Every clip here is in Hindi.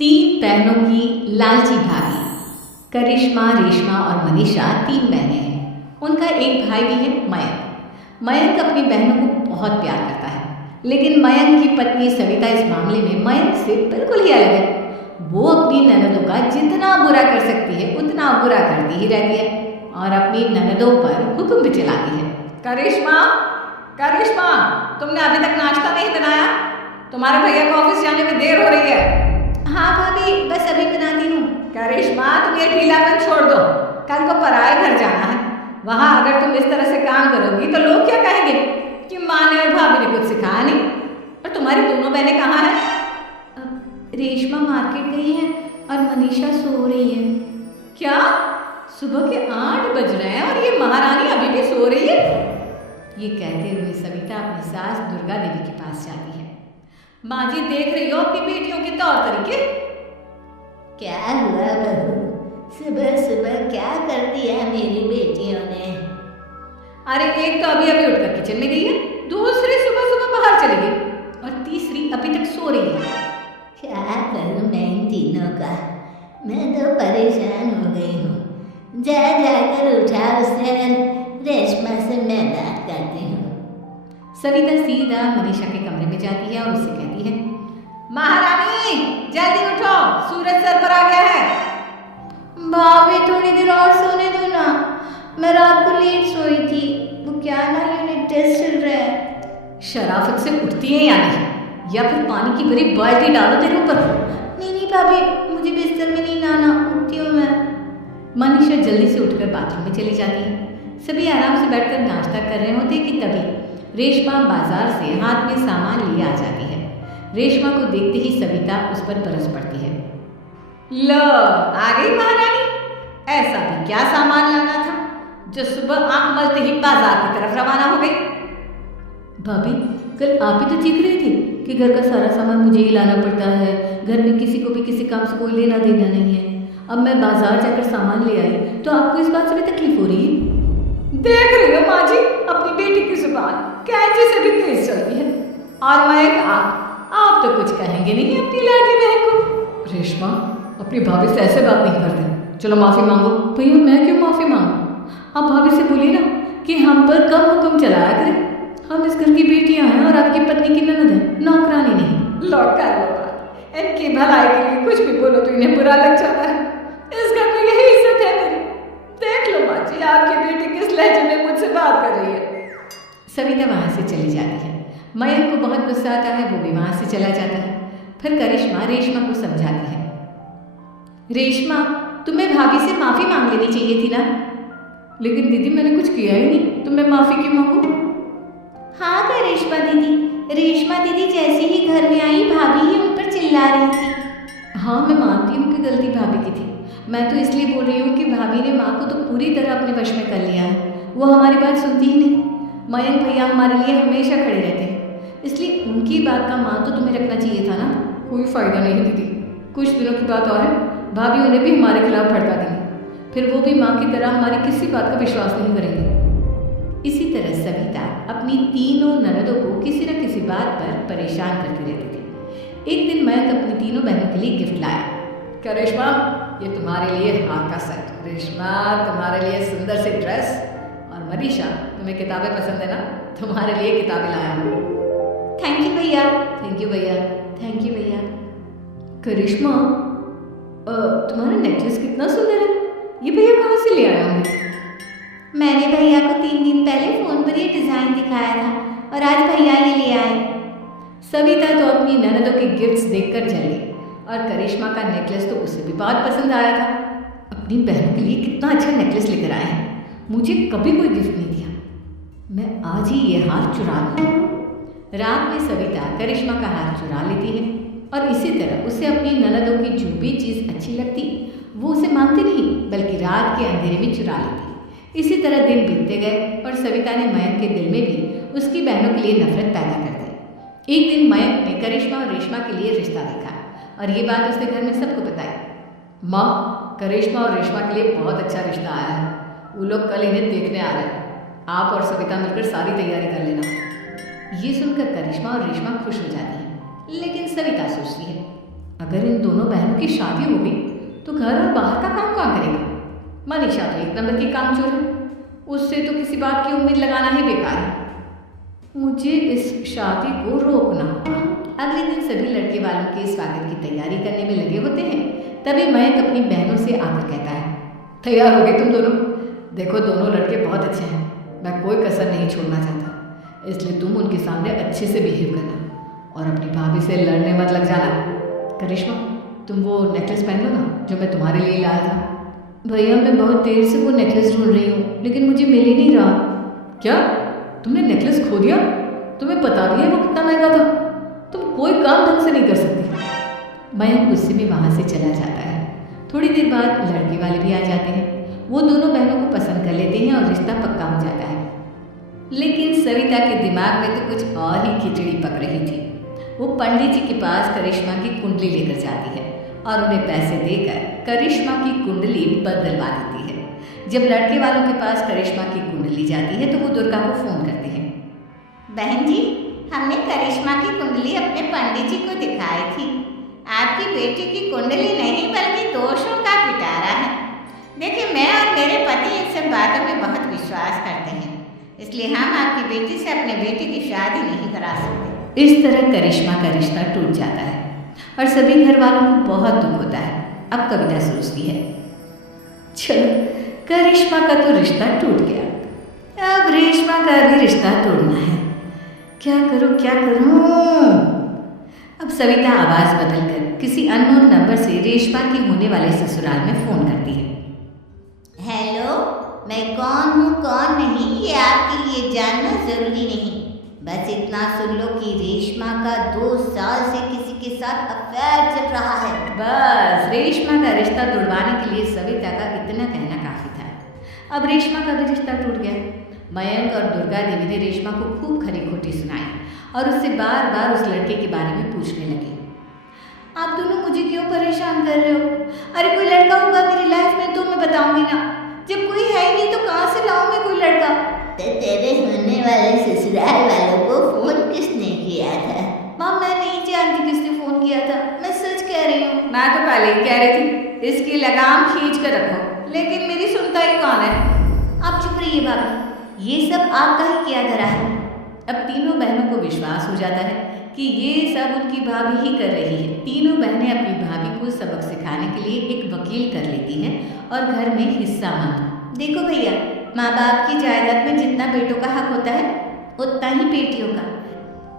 तीन बहनों की लालची भाभी। करिश्मा, रेशमा और मनीषा तीन बहनें हैं। उनका एक भाई भी है, मयंक। मयंक अपनी बहनों को बहुत प्यार करता है, लेकिन मयंक की पत्नी सविता इस मामले में मयंक से बिल्कुल ही अलग है। वो अपनी ननदों का जितना बुरा कर सकती है उतना बुरा करती ही रहती है और अपनी ननदों पर हुक्म भी चलाती है। करिश्मा, करिश्मा, तुमने अभी तक नाश्ता नहीं बनाया? तुम्हारे भैया को ऑफिस जाने में देर हो रही है। हाँ भाभी, बस अभी बनाती हूँ। करिश्मा, तुम ये ढीलापन छोड़ दो। कल को पराए घर जाना है। वहां अगर तुम इस तरह से काम करोगी तो लोग क्या कहेंगे कि माँ ने और भाभी ने कुछ सिखाया नहीं। और तुम्हारी दोनों बहनें कहाँ हैं? रेशमा मार्केट गई है और मनीषा सो रही है। क्या? सुबह के 8 बज रहे हैं और ये महारानी अभी भी सो रही है? ये कहते हुए सविता अपनी सास दुर्गा देवी के पास जाती है। माँ जी, देख रही हो अपनी बेटियों के तौर तरीके? क्या हुआ बहू, सुबह सुबह क्या कर दिया मेरी बेटियों ने? अरे एक तो अभी अभी उठकर किचन में गई है, दूसरी सुबह सुबह बाहर चली गई और तीसरी अभी तक सो रही है। क्या करूं मैं इन तीनों का? मैं तो परेशान हो गई हूँ। जा जाकर उठा उसे और रेशमा से मैं बात करती हूँ। सविता सीधा मनीषा के कमरे में जाती है और उससे कहती है, महारानी जल्दी उठो, सूरज सर पर आ गया है। भाभी थोड़ी देर और सोने दो ना, मैं रात को लेट सोई थी। वो क्या ना यूनिट टेस्ट चल रहा है। शराफत से उठती है या नहीं, या फिर पानी की भरी बाल्टी डालो तेरे ऊपर। नहीं भाभी, मुझे बिस्तर में नहीं आना, उठती हूँ मैं। मनीषा जल्दी से उठकर बाथरूम में चली जाती है। सभी आराम से बैठकर नाश्ता कर रहे होते कि तभी रेशमा बाजार से हाथ में सामान लिए आ जाती है। रेशमा को देखते ही सविता उस पर बरस पड़ती है। लो, आ गई महारानी। ऐसा भी क्या सामान लाना था जो सुबह आंख मलते ही बाजार की तरफ रवाना हो गई? भाभी, कल आप ही तो चीख रही थी कि घर का सारा सामान मुझे ही लाना पड़ता है, घर में किसी को भी किसी काम से कोई लेना देना नहीं है। अब मैं बाजार जाकर सामान ले आई तो आपको इस बात से भी तकलीफ हो रही है? देख रही हो माँ जी, अपनी बेटी की जुबान कैंची से भी तेज चलती है। और मयंक, आप तो कुछ कहेंगे नहीं अपनी लाडली बहन को। रेशमा, अपनी भाभी से ऐसे बात नहीं करते। चलो माफी मांगो। भैया, मैं क्यों माफी मांगू? आप भाभी से बोलिए ना कि हम पर कम हुक्म चलाया करें। हम इस घर की बेटियां हैं और आपकी पत्नी की ननद है, नौकरानी नहीं। लो कर लो बात। इनकी भलाई के लिए कुछ भी बोलो तो इन्हें बुरा लग जाता है। इस घर में यही इज्जत है मेरी। देख लो माँ जी, आपकी बेटी किस लहजे में मुझसे बात कर रही है। सविता वहाँ से चली जाती है। मयंक को बहुत गुस्सा आता है, वो भी वहाँ से चला जाता है। फिर करिश्मा रेशमा को समझाती है, रेशमा, तुम्हें भाभी से माफ़ी मांग लेनी चाहिए थी ना। लेकिन दीदी, मैंने कुछ किया ही नहीं तो मैं माफ़ी क्यों मांगू? हाँ करिश्मा दीदी, रेशमा दीदी जैसे ही घर में आई भाभी ही उन पर चिल्ला रही थी। हाँ, मैं मानती हूँ कि गलती भाभी की थी। मैं तो इसलिए बोल रही हूँ कि भाभी ने माँ को तो पूरी तरह अपने वश में कर लिया है। वो हमारी बात सुनती ही नहीं। मयंक भैया हमारे लिए हमेशा खड़े रहते हैं, इसलिए उनकी बात का मान तो तुम्हें रखना चाहिए था ना। कोई फ़ायदा नहीं दीदी, कुछ दिनों की बात और है, भाभी उन्हें भी हमारे खिलाफ भड़का देंगे। फिर वो भी माँ की तरह हमारी किसी बात का विश्वास नहीं करेंगे। इसी तरह सविता अपनी तीनों ननदों को किसी न किसी बात पर परेशान करती रहती थी। एक दिन मयंक अपनी तीनों बहनों के लिए गिफ्ट लाया। क्या रेशमा, ये तुम्हारे लिए हाथ का सेट। रेशमा, तुम्हारे लिए सुंदर सी ड्रेस। और मनीषा, तुम्हें किताबें पसंद है ना, तुम्हारे लिए किताबें लाया हूँ। थैंक यू भैया। थैंक यू भैया। थैंक यू भैया। करिश्मा, तुम्हारा नेकलेस कितना सुंदर है, ये भैया कहाँ से ले आया हमें? मैंने भैया को 3 दिन पहले फ़ोन पर ये डिज़ाइन दिखाया था और आज भैया ये ले आए। सविता तो अपनी ननदों के गिफ्ट्स देखकर जल गई और करिश्मा का नेकलेस तो उसे भी बहुत पसंद आया था। अपनी बहन के लिए कितना अच्छा नेकलेस लेकर आया है, मुझे कभी कोई गिफ्ट नहीं दिया। मैं आज ही ये हार चुरा लूँ। रात में सविता करिश्मा का हार चुरा लेती है और इसी तरह उसे अपनी ननदों की जो भी चीज़ अच्छी लगती वो उसे मांगती नहीं, बल्कि रात के अंधेरे में चुरा लेती। इसी तरह दिन बीतते गए और सविता ने मयंक के दिल में भी उसकी बहनों के लिए नफरत पैदा कर दी। एक दिन मयंक ने करिश्मा और रेशमा के लिए रिश्ता देखा और ये बात उसने घर में सबको बताई। माँ, करिश्मा और रेशमा के लिए बहुत अच्छा रिश्ता आया है। वो लोग कल इन्हें देखने आ रहे हैं। आप और सविता मिलकर सारी तैयारी कर लेना। ये सुनकर करिश्मा और रेशमा खुश हो जाती हैं, लेकिन सविता सोचती है, अगर इन दोनों बहनों की शादी हो गई तो घर और बाहर का काम कौन करेगा? मनीषा तो एक नंबर की कामचोर है, उससे तो किसी बात की उम्मीद लगाना ही बेकार है। मुझे इस शादी को रोकना होगा। अगले दिन सभी लड़के वालों के स्वागत की तैयारी करने में लगे होते हैं। तभी मयंक अपनी बहनों से आकर कहता है, तैयार हो गए तुम दोनों? देखो दोनों लड़के बहुत अच्छे हैं, मैं कोई कसर नहीं छोड़ना चाहता, इसलिए तुम उनके सामने अच्छे से बिहेव करना और अपनी भाभी से लड़ने मत लग जाना। करिश्मा, तुम वो नेकलेस पहन लो ना जो मैं तुम्हारे लिए लाया था। भैया मैं बहुत देर से वो नेकलेस ढूंढ रही हूँ, लेकिन मुझे मिल ही नहीं रहा। क्या तुमने नेकलेस खो दिया? तुम्हें पता भी है वो कितना महंगा था? तुम कोई काम ढंग से नहीं कर सकती। मयंक गुस्से में वहाँ से चला जाता है। थोड़ी देर बाद लड़के वाले भी आ जाते हैं। वो दोनों बहनों को पसंद कर लेते हैं और रिश्ता पक्का हो जाता है। लेकिन सविता के दिमाग में तो कुछ और ही खिचड़ी पक रही थी। वो पंडित जी के पास करिश्मा की कुंडली लेकर जाती है और उन्हें पैसे देकर करिश्मा की कुंडली बदलवा देती है। जब लड़के वालों के पास करिश्मा की कुंडली जाती है तो वो दुर्गा को फ़ोन करते हैं। बहन जी, हमने करिश्मा की कुंडली अपने पंडित जी को दिखाई थी। आपकी बेटी की कुंडली नहीं बल्कि दोषों का पिटारा है। देखिए, मैं और मेरे पति इन सब बातों में बहुत विश्वास करते हैं, इसलिए हम आपकी बेटी से अपने बेटी की शादी नहीं करा सकते। इस तरह करिश्मा का रिश्ता टूट जाता है और सभी घर वालों को बहुत दुख होता है। अब कविता सोचती है, चलो करिश्मा का तो रिश्ता टूट गया, अब रेशमा का भी रिश्ता तोड़ना है। क्या करूं क्या करूं? अब सविता आवाज़ बदलकर किसी अननोन नंबर से रेशमा के होने वाले ससुराल में फ़ोन करती है। हेलो, मैं कौन हूँ कौन नहीं ये आपके लिए जानना ज़रूरी नहीं। बस इतना सुन लो कि रेशमा का 2 साल से किसी के साथ अफेयर चल रहा है। बस रेशमा का रिश्ता तोड़वाने के लिए सविता का इतना कहना काफ़ी था। अब रेशमा का भी रिश्ता टूट गया। मयंक और दुर्गा देवी ने रेशमा को खूब खरी खोटी सुनाई और उससे बार बार उस लड़के के बारे में पूछने लगे। आप दोनों मुझे क्यों परेशान कर रहे हो? अरे कोई लड़का होगा मेरी लाइफ में तो मैं बताऊंगी ना। जब कोई है ही नहीं तो कहाँ से लाऊं मैं कोई लड़का? तो तेरे होने वाले ससुराल वालों को फोन किसने किया था? माँ मैं नहीं जानती किसने फ़ोन किया था, मैं सच कह रही हूँ। मैं तो पहले ही कह रही थी इसकी लगाम खींच कर रखो, लेकिन मेरी सुनता ही कौन है। आप चुप रहिए भाभी, ये सब आपका ही किया धरा है। अब तीनों बहनों को विश्वास हो जाता है कि ये सब उनकी भाभी ही कर रही है। तीनों बहनें अपनी भाभी को सबक सिखाने के लिए एक वकील कर लेती हैं और घर में हिस्सा मांगती। देखो भैया, माँ बाप की जायदाद में जितना बेटों का हक होता है उतना ही बेटियों का,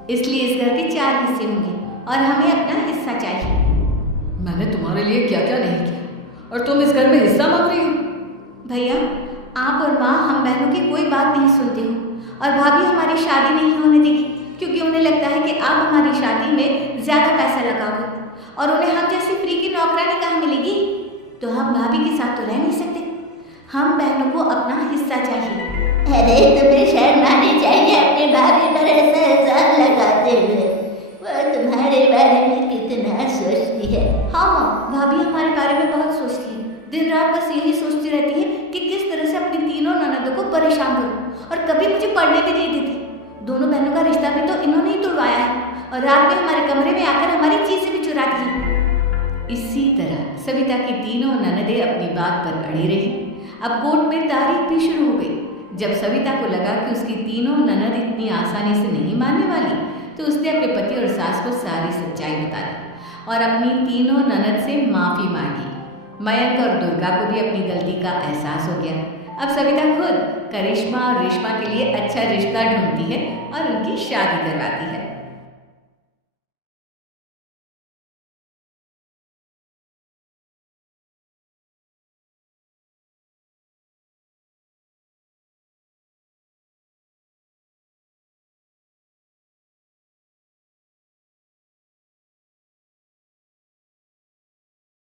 इसलिए इस घर के 4 हिस्से होंगे और हमें अपना हिस्सा चाहिए। मैंने तुम्हारे लिए क्या क्या नहीं किया और तुम इस घर में हिस्सा मांग रही हो? भैया, आप और माँ हम बहनों की कोई बात नहीं सुनते हो और भाभी हमारी शादी नहीं होने देगी क्योंकि उन्हें लगता है कि आप हमारी शादी में ज़्यादा पैसा लगाओगे और उन्हें हम जैसी फ्री की नौकरानी कहाँ मिलेगी। तो हम भाभी के साथ तो रह नहीं सकते, हम बहनों को अपना हिस्सा चाहिए। अरे तुम्हें शर्म आनी चाहिए अपनी भाभी पर ऐसा इल्जाम लगाते हुए। वो तुम्हारे बारे में कितना सोचती है। हाँ माँ, भाभी हमारे बारे में बहुत सोचती है। दिन रात बस यही सोचती रहती है कि किस तरह से अपनी तीनों ननदों को परेशान करूं और कभी मुझे पढ़ने भी नहीं देती। दोनों बहनों का रिश्ता भी तो इन्होंने ही तोड़वाया है और रात में हमारे कमरे में आकर हमारी चीज़ें भी चुराती हैं। इसी तरह सविता की तीनों ननदें अपनी बात पर अड़ी रही। अब कोर्ट में तारीख भी शुरू हो गई। जब सविता को लगा कि उसकी तीनों ननद इतनी आसानी से नहीं मानने वाली तो उसने अपने पति और सास को सारी सच्चाई बता दी और अपनी तीनों ननद से माफ़ी मांगी। मयंक और दुर्गा को भी अपनी गलती का एहसास हो गया। अब सविता खुद करिश्मा और रेशमा के लिए अच्छा रिश्ता ढूंढती है और उनकी शादी करवाती है।